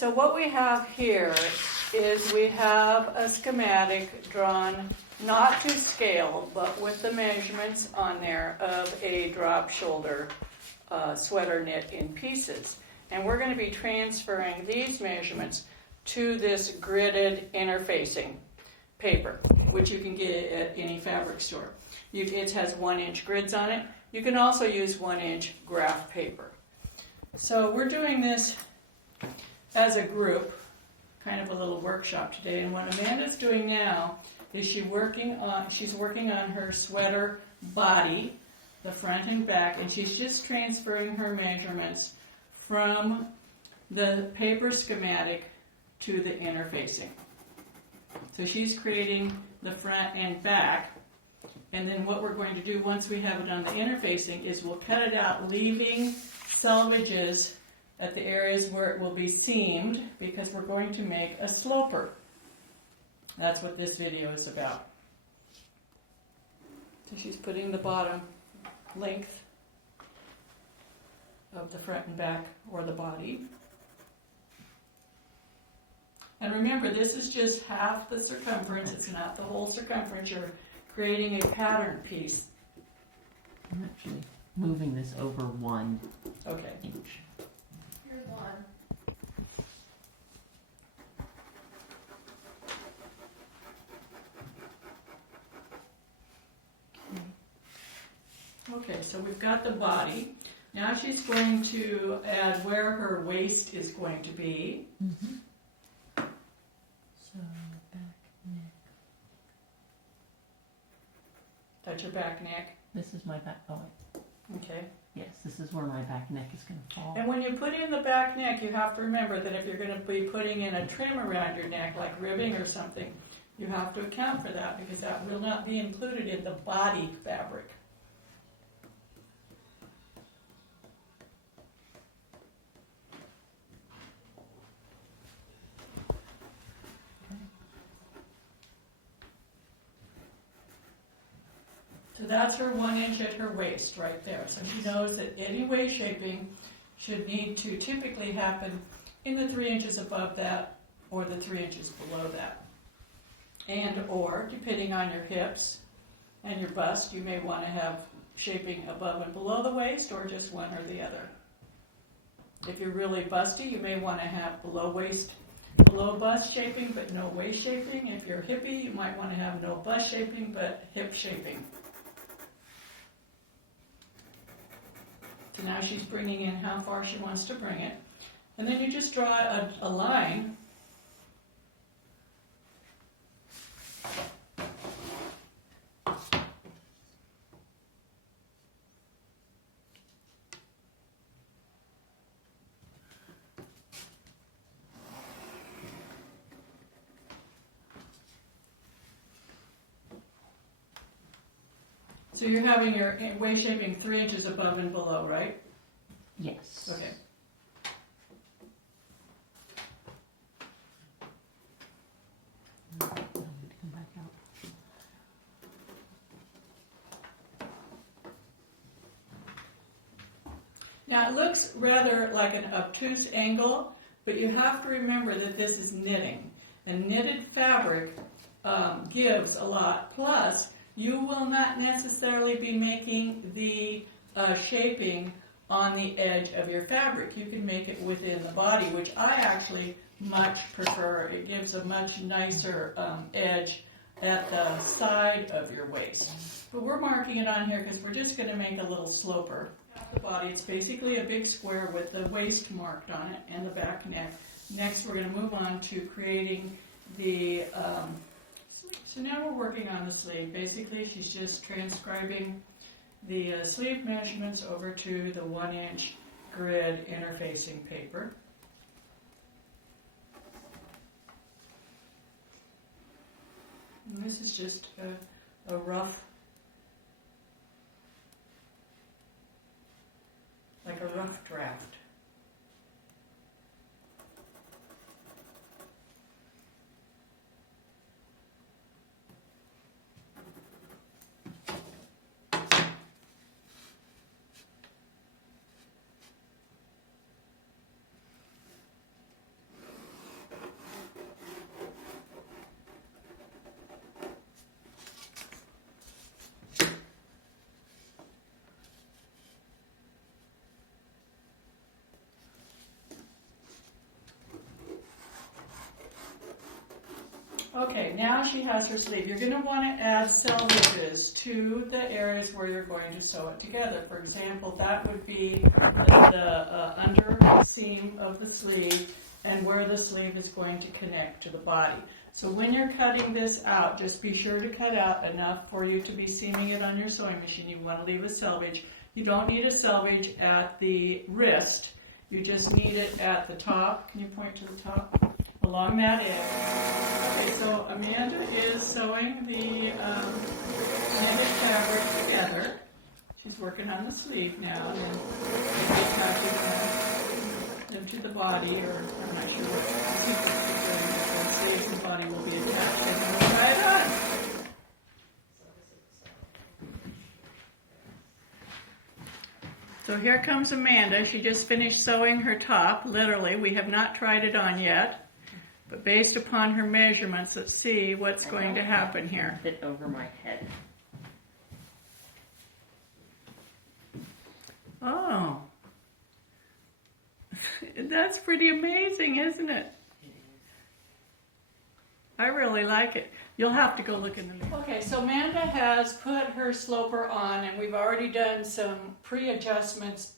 so what we have here is we have a schematic drawn not to scale, but with the measurements on there of a drop shoulder sweater knit in pieces. And we're going to be transferring these measurements to this gridded interfacing paper, which you can get at any fabric store. It has 1-inch grids on it. You can also use 1-inch graph paper. So we're doing this as a group, kind of a little workshop today. And what Amanda's doing now is she's working on her sweater body, the front and back, and she's just transferring her measurements from the paper schematic to the interfacing. So she's creating the front and back, and then what we're going to do once we have it on the interfacing is we'll cut it out, leaving selvages at the areas where it will be seamed, because we're going to make a sloper. That's what this video is about. So she's putting the bottom length of the front and back, or the body. And remember, this is just half the circumference. It's not the whole circumference. You're creating a pattern piece. I'm actually moving this over 1 Okay. inch. Here's one. Okay, so we've got the body. Now she's going to add where her waist is going to be. Mm-hmm. So back neck. That's your back neck. This is my back. Oh, Okay. yes, this is where my back neck is going to fall. And when you put in the back neck, you have to remember that if you're going to be putting in a trim around your neck, like ribbing or something, you have to account for that, because that will not be included in the body fabric. So that's her 1 inch at her waist right there. So she knows that any waist shaping should need to typically happen in the 3 inches above that or the 3 inches below that. And or, depending on your hips and your bust, you may want to have shaping above and below the waist, or just one or the other. If you're really busty, you may want to have below bust shaping but no waist shaping. If you're hippie, you might want to have no bust shaping but hip shaping. So now she's bringing in how far she wants to bring it. And then you just draw a line. So you're having your waist shaping 3 inches above and below, right? Yes. Okay. I'll need to come back out. Now it looks rather like an obtuse angle, but you have to remember that this is knitting. And knitted fabric gives a lot. Plus, you will not necessarily be making the shaping on the edge of your fabric. You can make it within the body, which I actually much prefer. It gives a much nicer edge at the side of your waist. But we're marking it on here because we're just going to make a little sloper. The body, it's basically a big square with the waist marked on it and the back neck. Next, we're going to move on to creating the so now we're working on the sleeve. Basically, she's just transcribing the sleeve measurements over to the 1 inch grid interfacing paper. And this is just a rough, like a rough draft. Okay, now she has her sleeve. You're going to want to add selvages to the areas where you're going to sew it together. For example, that would be the under seam of the sleeve and where the sleeve is going to connect to the body. So when you're cutting this out, just be sure to cut out enough for you to be seaming it on your sewing machine. You want to leave a selvage. You don't need a selvage at the wrist. You just need it at the top. Can you point to the top? Along that edge. Okay, so Amanda is sewing the Amanda fabric together. She's working on the sleeve now, and attaching them to the body, or I'm not sure what sequence she's doing, but the sleeves and body will be attached. And we'll try it on. So here comes Amanda. She just finished sewing her top, literally. We have not tried it on yet. But based upon her measurements, let's see what's going to happen here. Fit over my head. Oh. That's pretty amazing, isn't it? I really like it. You'll have to go look in the mirror. Okay, so Amanda has put her sloper on, and we've already done some pre-adjustments.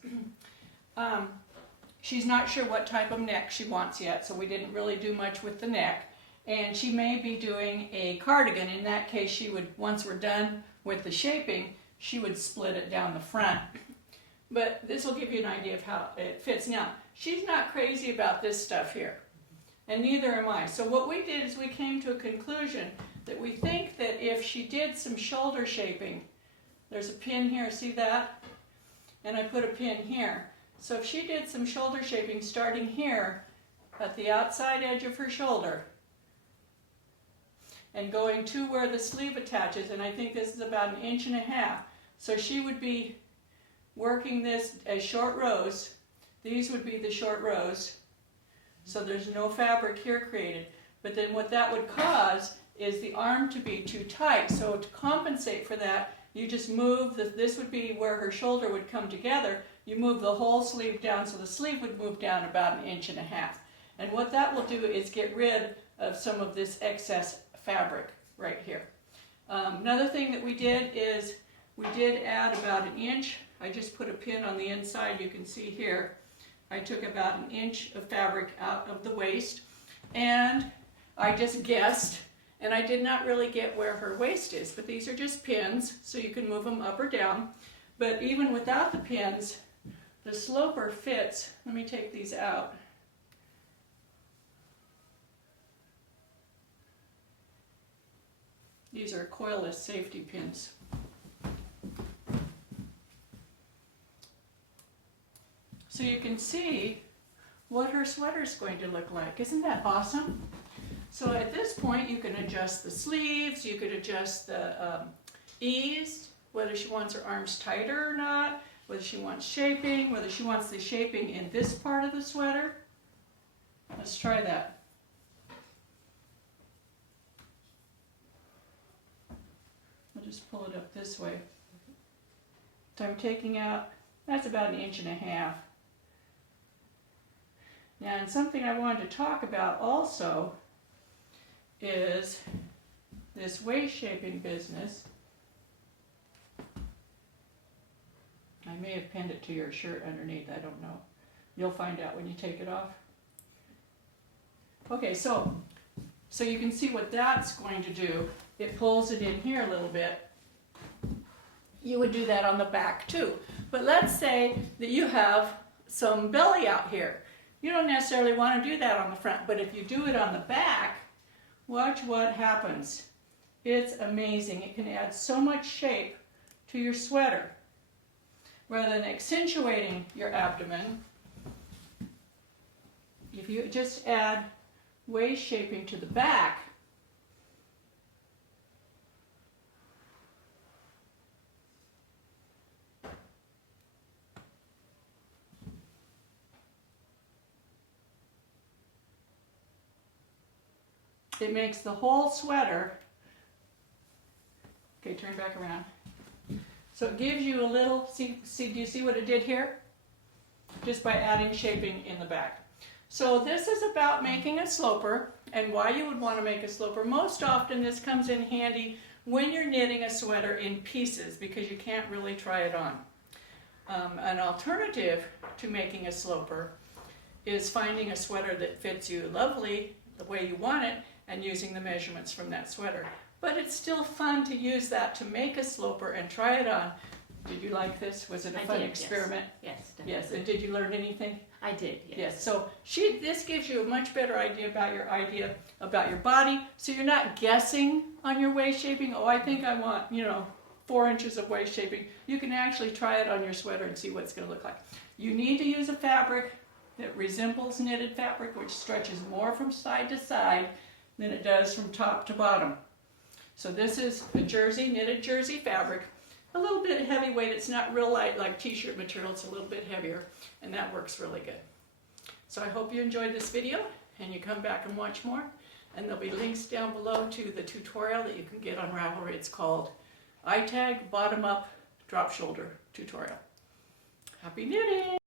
She's not sure what type of neck she wants yet, so we didn't really do much with the neck. And she may be doing a cardigan. In that case, she would, once we're done with the shaping, she would split it down the front. But this will give you an idea of how it fits. Now, she's not crazy about this stuff here, and neither am I. So what we did is we came to a conclusion that we think that if she did some shoulder shaping, there's a pin here, see that? And I put a pin here. So if she did some shoulder shaping starting here at the outside edge of her shoulder and going to where the sleeve attaches, and I think this is about 1.5 inches. So she would be working this as short rows. These would be the short rows. So there's no fabric here created. But then what that would cause is the arm to be too tight. So to compensate for that, you just move, this would be where her shoulder would come together. You move the whole sleeve down, so the sleeve would move down about 1.5 inches. And what that will do is get rid of some of this excess fabric right here. Another thing that we did is we did add about 1 inch. I just put a pin on the inside, you can see here. I took about 1 inch of fabric out of the waist, and I just guessed, and I did not really get where her waist is, but these are just pins, so you can move them up or down. But even without the pins, the sloper fits. Let me take these out. These are coilless safety pins. So you can see what her sweater is going to look like. Isn't that awesome? So at this point, you can adjust the sleeves, you could adjust the ease, whether she wants her arms tighter or not, whether she wants shaping, whether she wants the shaping in this part of the sweater. Let's try that. I'll just pull it up this way. So I'm taking out, that's about 1.5 inches. Now, and something I wanted to talk about also is this waist shaping business. I may have pinned it to your shirt underneath, I don't know. You'll find out when you take it off. Okay, so you can see what that's going to do. It pulls it in here a little bit. You would do that on the back too. But let's say that you have some belly out here. You don't necessarily want to do that on the front, but if you do it on the back, watch what happens. It's amazing. It can add so much shape to your sweater. Rather than accentuating your abdomen, if you just add waist shaping to the back, it makes the whole sweater, okay, turn back around. So it gives you a little, do you see what it did here? Just by adding shaping in the back. So this is about making a sloper. and why you would want to make a sloper. Most often this comes in handy when you're knitting a sweater in pieces because you can't really try it on. An alternative to making a sloper is finding a sweater that fits you lovely the way you want it and using the measurements from that sweater. But it's still fun to use that to make a sloper and try it on. Did you like this? Was it a fun experiment? Yes, definitely. Yes, and did you learn anything? I did, yes. Yes, so this gives you a much better idea about your body, so you're not guessing on your waist shaping. Oh, I think I want, 4 inches of waist shaping. You can actually try it on your sweater and see what it's going to look like. You need to use a fabric that resembles knitted fabric, which stretches more from side to side than it does from top to bottom. So this is a knitted jersey fabric. A little bit heavyweight. It's not real light like t-shirt material. It's a little bit heavier, and that works really good. So I hope you enjoyed this video, and you come back and watch more. And there'll be links down below to the tutorial that you can get on Ravelry. It's called ITAG Bottom Up Drop Shoulder Tutorial. Happy knitting!